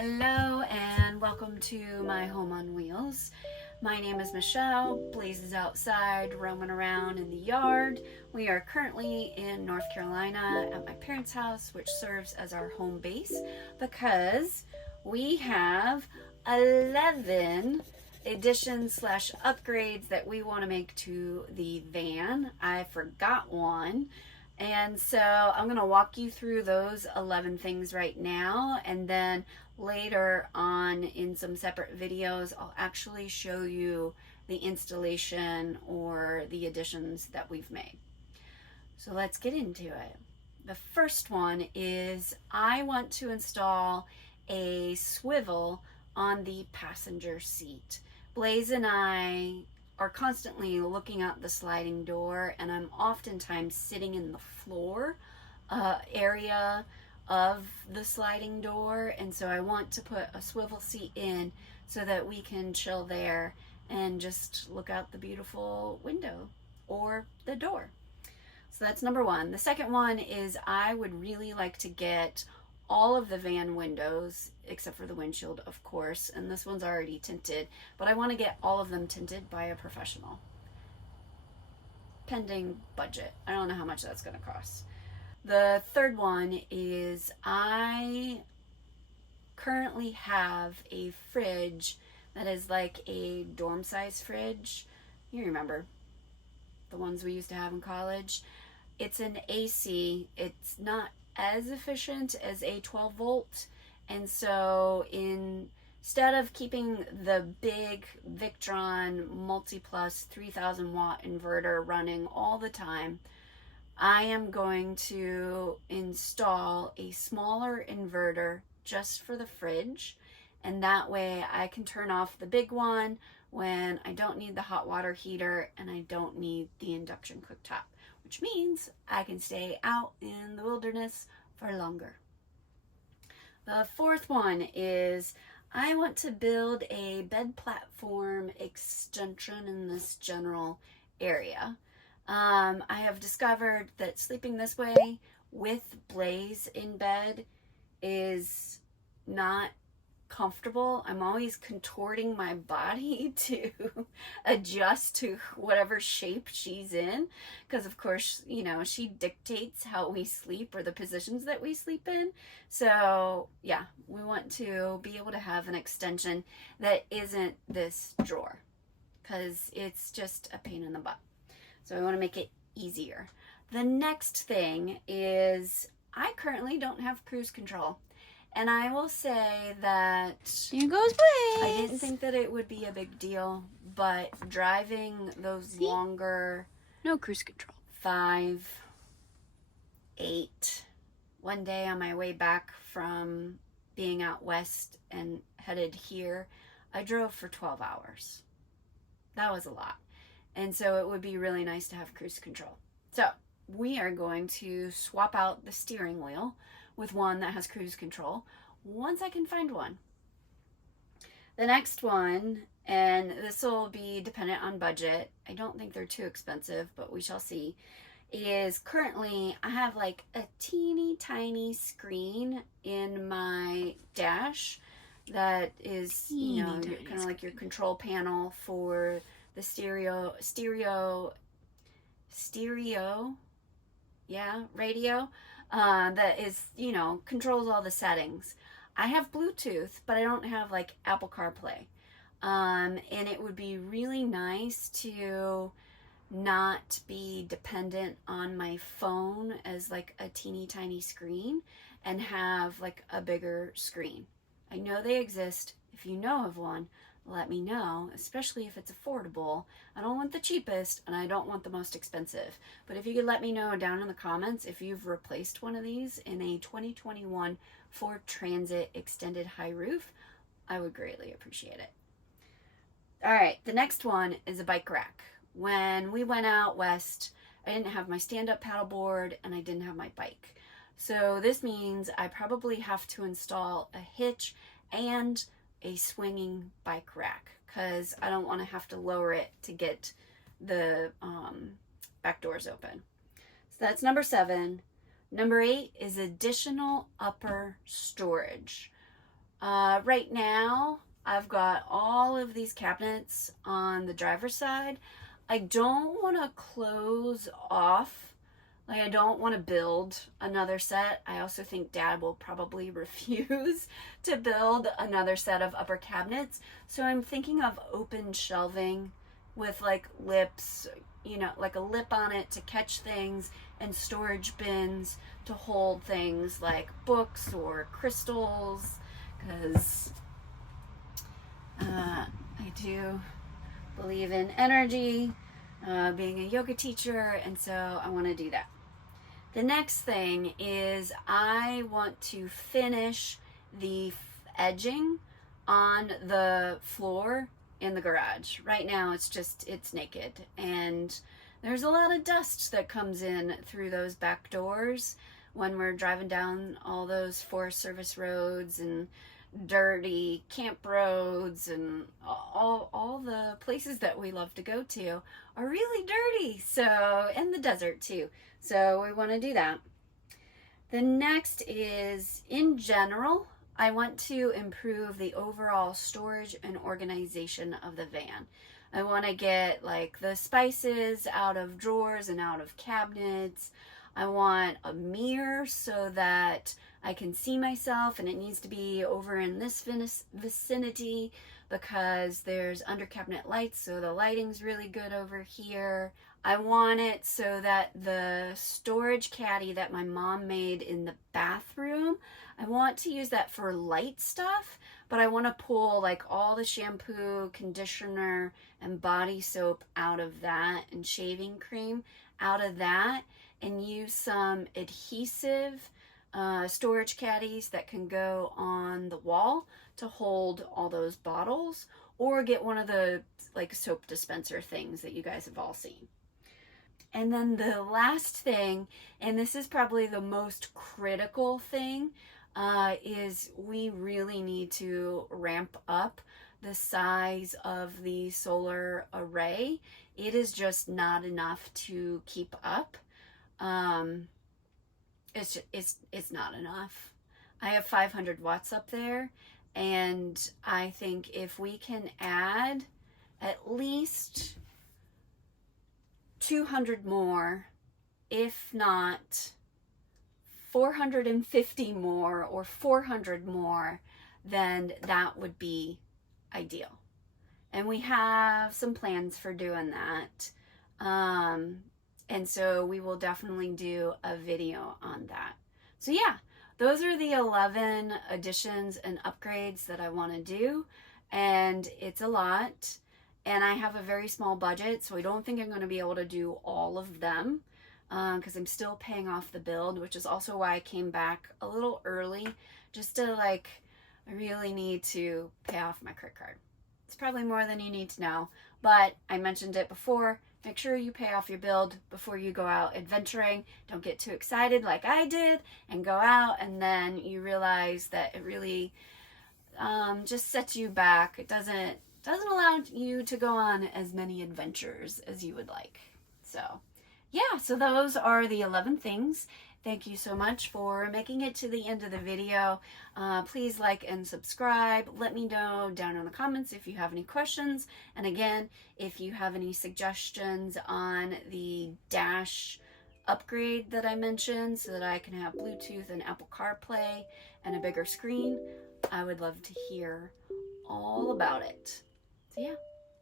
Hello and welcome to my home on wheels. My name is Michelle. Blaze is outside roaming around in the yard. We are currently in North Carolina at my parents' house, which serves as our home base because we have 11 additions slash upgrades that we want to make to the van. I forgot one. And so I'm going to walk you through those 11 things right now, and then later on in some separate videos I'll actually show you the installation or the additions that we've made. So let's get into it. The first one is I want to install a swivel on the passenger seat. Blaze and I are constantly looking out the sliding door, and I'm oftentimes sitting in the floor area of the sliding door, and so I want to put a swivel seat in so that we can chill there and just look out the beautiful window or the door. So that's number one. The second one is I would really like to get all of the van windows, except for the windshield, of course, and this one's already tinted, but I want to get all of them tinted by a professional. Pending budget. I don't know how much that's going to cost. The third one is I currently have a fridge that is like a dorm size fridge. You remember the ones we used to have in college. It's an AC. It's not as efficient as a 12 volt, and so instead of keeping the big Victron multi-plus 3000 watt inverter running all the time, I am going to install a smaller inverter just for the fridge, and that way I can turn off the big one when I don't need the hot water heater and I don't need the induction cooktop, which means I can stay out in the wilderness for longer. The fourth one is I want to build a bed platform extension in this general area. I have discovered that sleeping this way with Blaze in bed is not comfortable. I'm always contorting my body to adjust to whatever shape she's in, because of course, you know, she dictates how we sleep or the positions that we sleep in. So yeah, we want to be able to have an extension that isn't this drawer, because it's just a pain in the butt. So I want to make it easier. The next thing is I currently don't have cruise control. And I will say that here goes Blaze. I didn't think that it would be a big deal, but driving those longer, no cruise control, 5, 8, one day on my way back from being out west and headed here, I drove for 12 hours. That was a lot. And so it would be really nice to have cruise control. So we are going to swap out the steering wheel with one that has cruise control once I can find one. The next one, and this will be dependent on budget, I don't think they're too expensive, but we shall see, is currently I have like a teeny tiny screen in my dash that is, you know, kind of like your control panel for the stereo, radio. That is, you know, controls all the settings. I have Bluetooth, but I don't have like Apple CarPlay. And it would be really nice to not be dependent on my phone as like a teeny tiny screen and have like a bigger screen. I know they exist. If you know of one, let me know, especially if it's affordable. I don't want the cheapest and I don't want the most expensive. But if you could let me know down in the comments if you've replaced one of these in a 2021 Ford Transit extended high roof, I would greatly appreciate it. All right, the next one is a bike rack. When we went out west, I didn't have my stand-up paddleboard and I didn't have my bike. So this means I probably have to install a hitch and a swinging bike rack, because I don't want to have to lower it to get the back doors open. So that's number 7. Number 8 is additional upper storage. Right now, I've got all of these cabinets on the driver's side. I don't want to close off. Like, I don't want to build another set. I also think Dad will probably refuse to build another set of upper cabinets. So I'm thinking of open shelving with like lips, like a lip on it to catch things, and storage bins to hold things like books or crystals, because I do believe in energy, being a yoga teacher, and so I want to do that. The next thing is I want to finish the edging on the floor in the garage. Right now it's naked, and there's a lot of dust that comes in through those back doors when we're driving down all those Forest Service roads and dirty camp roads, and all the places that we love to go to are really dirty. So, and the desert too. So we want to do that. The next is, in general, I want to improve the overall storage and organization of the van. I want to get like the spices out of drawers and out of cabinets. I want a mirror so that I can see myself, and it needs to be over in this vicinity because there's under cabinet lights, so the lighting's really good over here. I want it so that the storage caddy that my mom made in the bathroom, I want to use that for light stuff, but I want to pull like all the shampoo, conditioner, and body soap out of that, and shaving cream out of that, and use some adhesive storage caddies that can go on the wall to hold all those bottles, or get one of the like soap dispenser things that you guys have all seen. And then the last thing, and this is probably the most critical thing, is we really need to ramp up the size of the solar array. It is just not enough to keep up. It's not enough. I have 500 watts up there, and I think if we can add at least 200 more, if not 450 more or 400 more, then that would be ideal. And we have some plans for doing that. And so we will definitely do a video on that. So yeah, those are the 11 additions and upgrades that I want to do. And it's a lot. And I have a very small budget, so I don't think I'm going to be able to do all of them, because I'm still paying off the build, which is also why I came back a little early, just to I really need to pay off my credit card. It's probably more than you need to know, but I mentioned it before. Make sure you pay off your build before you go out adventuring. Don't get too excited like I did and go out, and then you realize that it really just sets you back. It doesn't allow you to go on as many adventures as you would like. So yeah, so those are the 11 things. Thank you so much for making it to the end of the video. Please like and subscribe. Let me know down in the comments if you have any questions. And again, if you have any suggestions on the dash upgrade that I mentioned so that I can have Bluetooth and Apple CarPlay and a bigger screen, I would love to hear all about it. So yeah.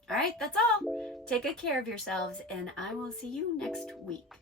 All right, that's all. Take good care of yourselves, and I will see you next week.